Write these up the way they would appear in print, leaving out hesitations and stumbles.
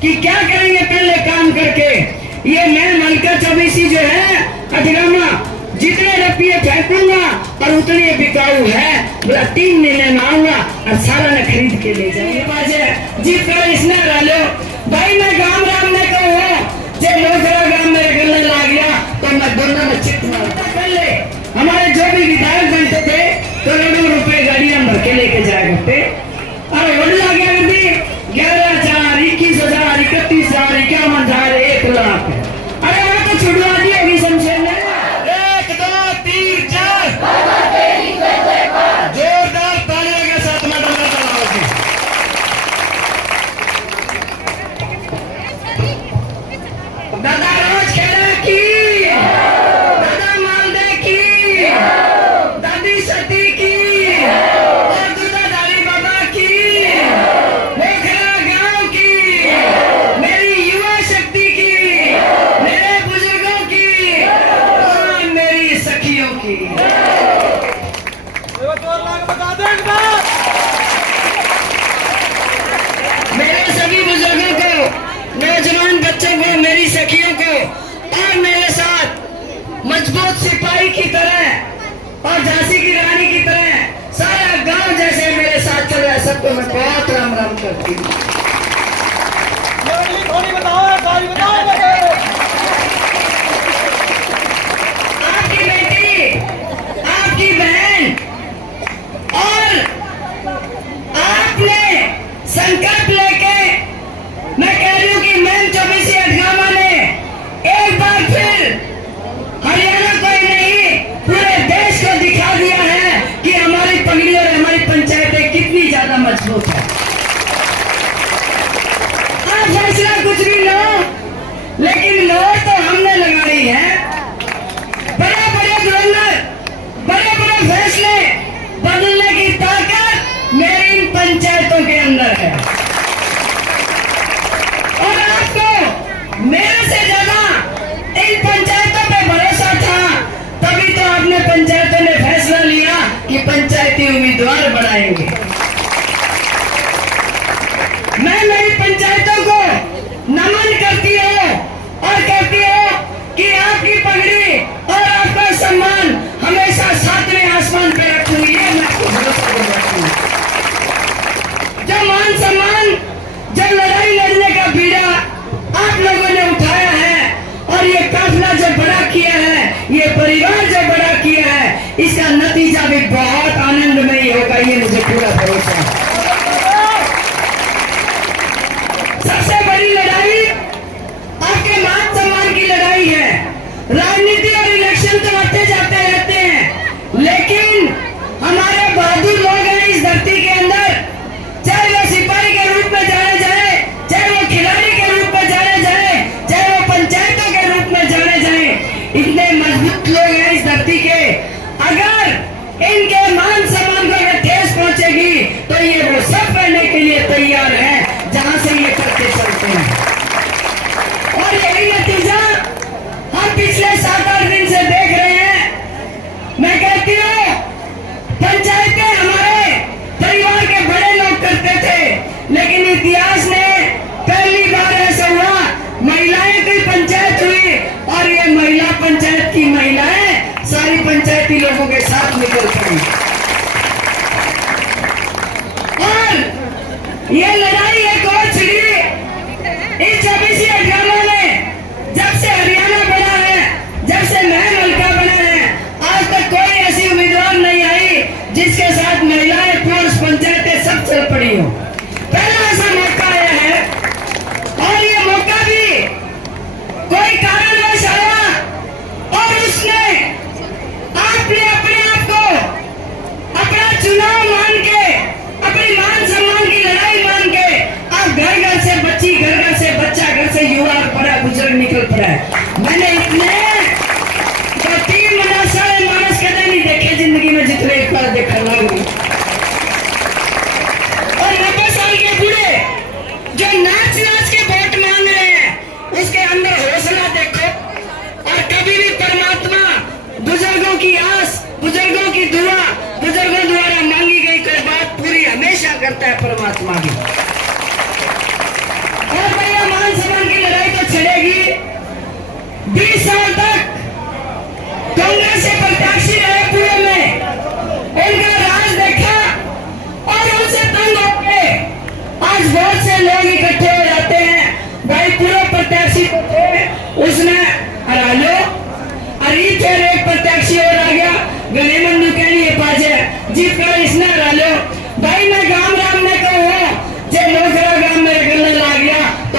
कि क्या करेंगे पहले काम करके। ये मैं मलका चौबीसी जो है अठगामा जितने रुपये फेंकूंगा और उतने बिकाऊ है, बोला 3 महीने में आऊंगा और सारा ने खरीद के ले जाऊंगा। जी कर इसने डालो भाई, मैं गांव राम ने कहूँ जो लोकरा गांव मेरे गले ला गया तो मैं दोनों में चित मारता कर ले। हमारे जो भी विधायक बनते थे करोड़ों रुपए गाड़ियां भर के लेके जाया करते और वोट ला गया करती 11,000, 21,000, 31,000, 51,000, 1 लाख। अरे वो तो छुड़वा दी होगी शमशेर ने। 1 2 3 4 जोरदार तालियों के साथ में डंडा चलाओगे। दादा रोज खेड़ा की, दादा मालदे की, दादी सती की और दूधाधारी बाबा की, पोखरा गांव की, मेरी युवा शक्ति की, मेरे बुजुर्गों की और मेरी सखियों की। मेरे सभी बुजुर्गों को, नौजवान बच्चों को, मेरी सखियों को और मेरे साथ मजबूत सिपाही की तरह और झांसी की रानी की तरह सारा गांव जैसे मेरे साथ चल रहा है, सबको मैं बहुत राम राम करती हूँ। आपकी बेटी, आपकी बहन और आपने संकल्प लेके मैं कह रही हूँ कि मैम चौबीसी अठगामा ने एक बार फिर हरियाणा को ही नहीं पूरे देश को दिखा दिया है कि हमारी पगड़ी और हमारी पंचायतें कितनी ज्यादा मजबूत है। आप फैसला कुछ भी लो, लेकिन मोहर तो हमने लगानी है। बड़े बड़े धुरंधर, बड़े बड़े फैसले बदलने की ताकत मेरी इन पंचायतों के अंदर है और आपको मेरे से ज्यादा इन पंचायतों पे भरोसा था, तभी तो आपने पंचायतों ने फैसला लिया कि पंचायती उम्मीदवार बनाएंगे। मैं मेरी पंचायतों को नमन करती हूँ और कहती हूँ कि आपकी पगड़ी और आपका सम्मान हमेशा सातवें आसमान पे रखूंगी, ये मैं आपको भरोसा दिलाती हूँ। जब मान सम्मान, जब लड़ाई लड़ने का बीड़ा आप लोगों ने उठाया है और ये काफिला जो बड़ा किया है, ये परिवार जो बड़ा किया है, इसका नतीजा भी बहुत आनंदमयी होगा, ये मुझे पूरा भरोसा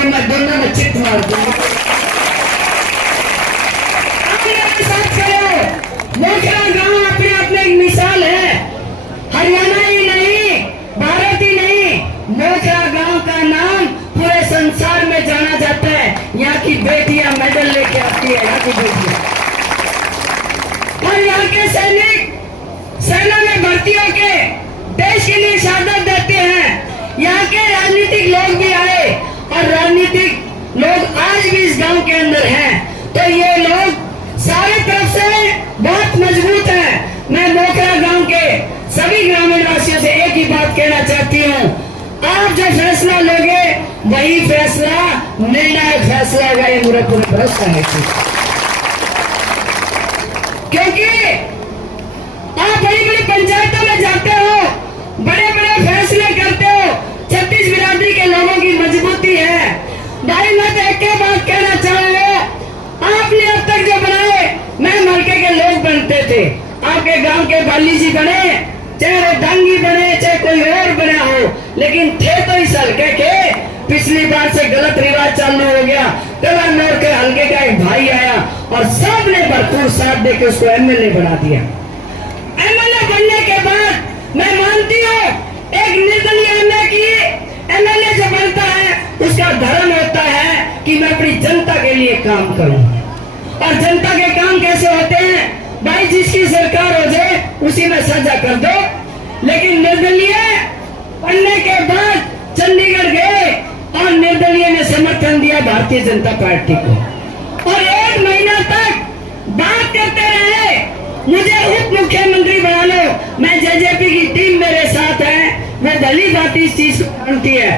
मैं दोनों में चित मार दूंगा। साथ करो, मोखरा गांव अपने आप में एक मिसाल है। हरियाणा ही नहीं, भारत ही नहीं, मोखरा गांव का नाम पूरे संसार में जाना जाता है। यहाँ की बेटियां मेडल लेके आती है, यहाँ की बेटियां। और यहाँ के सैनिक सेना में भर्ती होके देश के लिए शहादत देते हैं। यहाँ के राजनीतिक लोग भी आए और राजनीतिक लोग आज भी इस गांव के अंदर हैं। तो ये लोग सारे तरफ से बहुत मजबूत है। मैं मोखरा गांव के सभी ग्रामीण वासियों से एक ही बात कहना चाहती हूँ, आप जो फैसला लोगे वही फैसला निर्णायक फैसला होगा, ये मेरा पूरा भरोसा है। क्योंकि आप बड़ी बड़ी पंचायतों में जाते हो, बड़े बड़े फैसले करते हो, 36 बिरादरी के लोगों की मजबूती है। भाई मैं तो एक बात कहना चाहूंगा, आपने अब तक जो बनाए मैं हल्के के लोग बनते थे। आपके गांव के बाली जी बने, चाहे वो डांगी बने, चाहे कोई और बना हो, लेकिन थे तो इस हल्के के। पिछली बार से गलत रिवाज चालू हो गया। कलानौर के हल्के का एक भाई आया और सबने भरपूर साथ देके उसको एमएलए बना दिया। एमएलए बनने के बाद मैं मानती हूँ एक निर्दलीय एमएलए जो बनता है उसका धर्म होता है कि मैं अपनी जनता के लिए काम करूं। और जनता के काम कैसे होते हैं भाई, जिसकी सरकार हो जाए उसी में साझा कर दो। लेकिन निर्दलीय बनने के बाद चंडीगढ़ गए और निर्दलीय ने समर्थन दिया भारतीय जनता पार्टी को और 1 महीना तक बात करते रहे, मुझे उप मुख्यमंत्री बना लो। मैं जेजेपी की टीम मेरे साथ है, वो भली बात इस चीज को जानती है।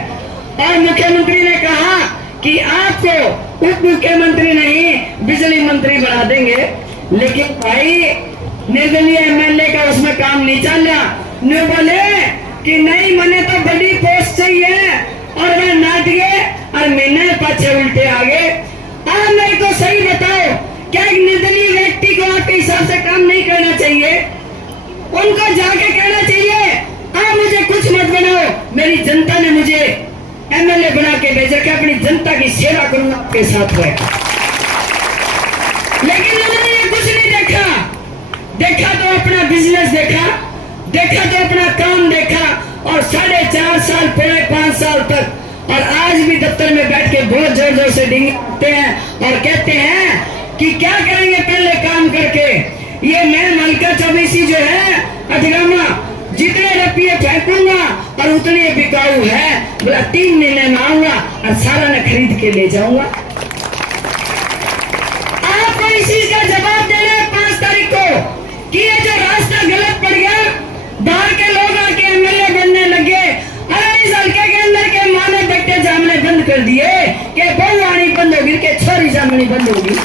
और मुख्यमंत्री ने कहा कि आपको उप मुख्यमंत्री नहीं बिजली मंत्री बना देंगे। लेकिन भाई निर्दलीय एमएलए का उसमें काम नहीं चला। ने बोले कि नहीं, मैंने तो बड़ी पोस्ट चाहिए और मैं नाट गए और मैंने पाछे उल्टे आ गए। आप मेरे को सही बताओ, क्या एक निर्दलीय व्यक्ति को आपके हिसाब से काम नहीं करना चाहिए? उनको जाके कहना चाहिए आप मुझे कुछ मत बनाओ, मेरी जनता ने मुझे एमएलए बना के भेजा कि अपनी जनता की सेवा करूंगा आपके साथ है। लेकिन उन्होंने कुछ नहीं देखा। देखा तो अपना बिजनेस देखा, देखा तो अपना काम देखा और 4.5 साल पूरे 5 साल तक और आज भी दफ्तर में बैठ के बहुत जोर जोर से डिंगाते हैं और कहते हैं कि क्या करेंगे पहले काम करके। ये मैं मलका चौबीसी जो है अठगामा, जितने रुपये फेंकूंगा और उतने बिकाऊ है, बोला 3 महीने में आऊंगा और सारा ने खरीद के ले जाऊंगा। आपको इस चीज का जवाब देना है 5 तारीख को कि ये जो रास्ता गलत पड़ गया, बाहर के लोग आके एमएलए बनने लगे। अरे इस हल्के के अंदर के माने बेटे जामने बंद कर दिए कि बहू आनी बंद होगी, के छोरी जामनी बंद होगी।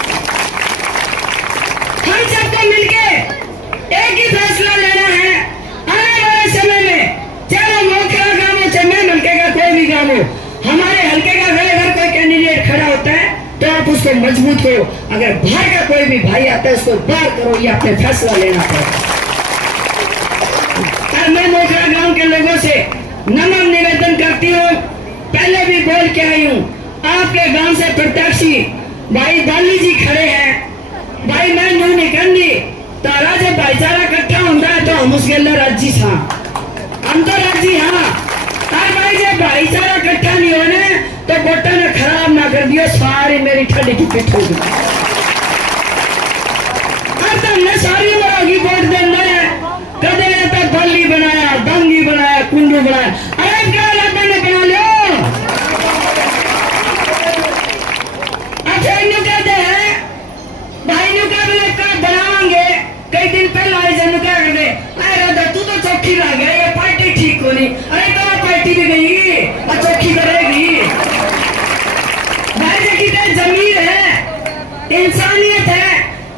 हम सबको मिलके एक ही फैसला लेना है आने वाले समय में, चाहे मोखरा गांव हो चाहे मैं हल्के का कोई भी गांव हो, हमारे हल्के का अगर कोई कैंडिडेट खड़ा होता है तो आप उसको मजबूत करो। अगर बाहर का कोई भी भाई आता है उसको बाहर करो, ये अपने फैसला लेना पड़ेगा। और मैं मोखरा गांव के लोगों से नम्र निवेदन करती हूँ, पहले भी बोल के आई हूँ, आपके गांव से प्रत्याशी भाई बाली जी खड़े हैं। भाई मैं न्यू नहीं करनी तारा जब भाईचारा इकट्ठा होता है तो हम उसके अंदर राजी था, हम तो राजी हाँ। और भाई जब भाईचारा इकट्ठा नहीं होने तो वोटा ने खराब ना कर दिया, सारी मेरी ठंडी की पिट हो गई। हमने सारी उम्र होगी वोट देना है, कदे तो बल्ली बनाया, दंगी बनाया, कुंडू बनाया। अरे क्या लगता ने बना लो। अच्छा इन्हें कहते हैं भाई नु का भी का बनाएंगे, कई दिन पहले आए जन क्या कर दे, अरे तू तो चौकी ला गया, ये पार्टी ठीक हो नहीं। अरे तो पार्टी भी गई और चौकी करेगी। भाई जी की जमीर है, इंसानियत है,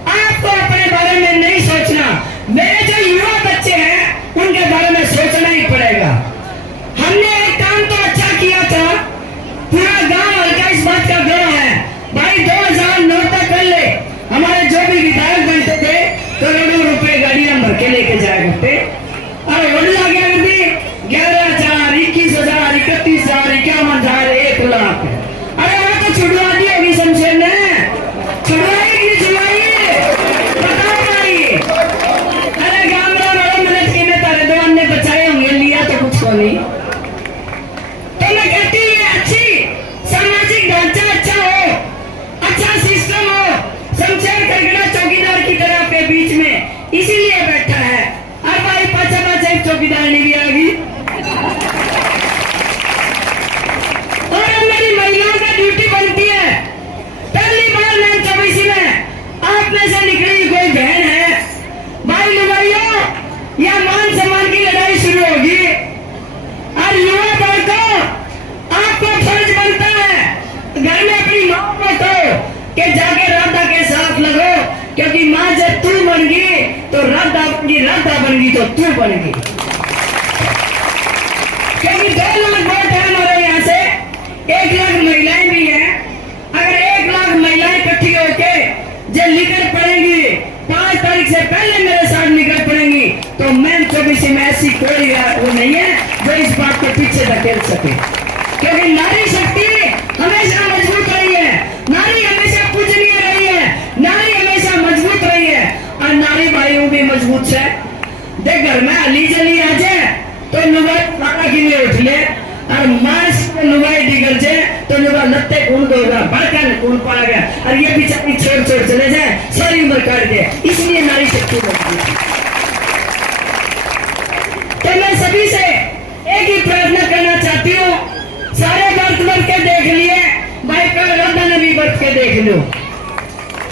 आपको अपने बारे में नहीं सोचना। मेरे जो युवा बच्चे हैं उनके बारे में सोचना ही पड़ेगा। हमने एक काम तो अच्छा किया था, पूरा गांव हल्का इस बात का गवाह है। भाई 2009 तक पहले हमारे जो भी विधायक बनते थे करोड़ों रुपए गाड़ियां भर के लेके जाया करते और वोट गया करती 11,000, 21,000, 31,000, 51,000, 1 लाख। अरे कि जाके राधा के साथ लगो, क्योंकि माँ जब तू बन गई तो राधा बन गई तो तू बन गई। क्योंकि 2 लाख वोट है हमारे यहाँ से, 1 लाख महिलाएं भी हैं। अगर 1 लाख महिलाएं इकट्ठी होके जब निकल पड़ेंगी 5 तारीख से पहले मेरे साथ निकल पड़ेंगी, तो मैम 24 में ऐसी कोई वो नहीं है जो इस बात को पीछे धकेल सके। क्योंकि नारी शक्ति हमेशा मजबूत रही है, नारी हमेशा पूजनीय रही है, नारी हमेशा मजबूत रही है, और नारी भाइयों भी मजबूत है। देख घर में अली जली आ जाए तो नुवाई पाका के लिए उठ ले, और मांस को नुवाई डिगल जाए तो नुवा लत्ते कौन दोगा, बड़का कौन पाएगा, और ये बेचारी छोड़ चले जाए, सारी उम्र काट दे। इसलिए नारी शक्ति बनती है। तो मैं सभी से एक ही प्रार्थना करना चाहती हूँ, सारे व्रत के देख लिए भाई, कल राधा ने भी व्रत के देख लो,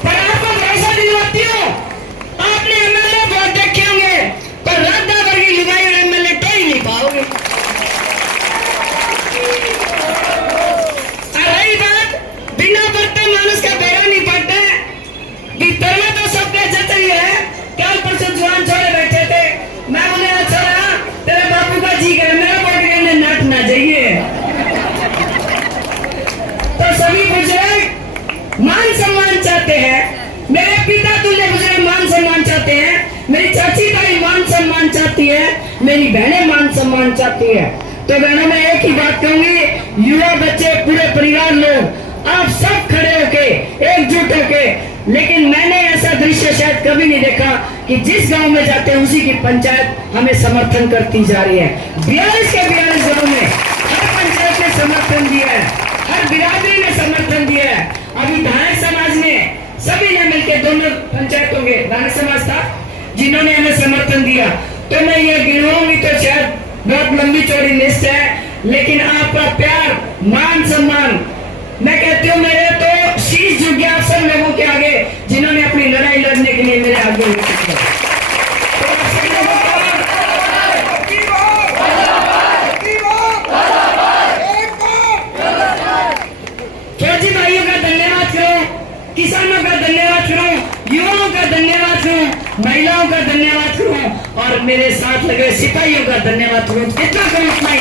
पर आपको भरोसा दिलवाती हूँ, आपने एमएलए बहुत देखे होंगे, पर राधा वर्गी लुगाई और एमएलए तो ही नहीं पाओगे। रही बात बिना व्रते मानस का बेड़ा नहीं पड़ता, भीतर में तो सबके जच रही है। कल परसों जवान छोड़े बैठे थे, मैं उन्हें छोड़ा तेरे बापू का जी करे, मेरा वोट करने नाट ना जाइए। तो सभी बुजुर्ग मान सम्मान चाहते हैं, मेरे पिता तुल्य बुजुर्ग मान सम्मान चाहते हैं, मेरी चाची ताई मान सम्मान चाहती है, मेरी बहनें मान सम्मान चाहती है। तो बहनों मैं एक ही बात कहूंगी, युवा बच्चे पूरे परिवार लोग आप सब खड़े होके एकजुट होके, लेकिन मैंने ऐसा दृश्य शायद कभी नहीं देखा कि जिस गांव में जाते हैं उसी की पंचायत हमें समर्थन करती जा रही है। 42 के 42 गाँव में हर पंचायत ने समर्थन दिया है, हर बिरादरी ने समर्थन दिया है। अभी धारक समाज ने सभी ने मिलकर दोनों पंचायतों के धारक समाज था जिन्होंने हमें समर्थन दिया। तो मैं ये गिनवाऊंगी तो शायद बहुत लंबी चौड़ी लिस्ट है, लेकिन आपका प्यार मान सम्मान, मैं कहती हूँ मेरे तो शीश झुक गया सब लोगों के आगे जिन्होंने अपनी लड़ाई लड़ने के लिए मेरे आगे उठे। फौजी भाइयों का धन्यवाद करो, किसानों का धन्यवाद करो, युवाओं का धन्यवाद करो, महिलाओं का धन्यवाद करो, और मेरे साथ लगे सिपाहियों का धन्यवाद करो। कितना करो उतना ही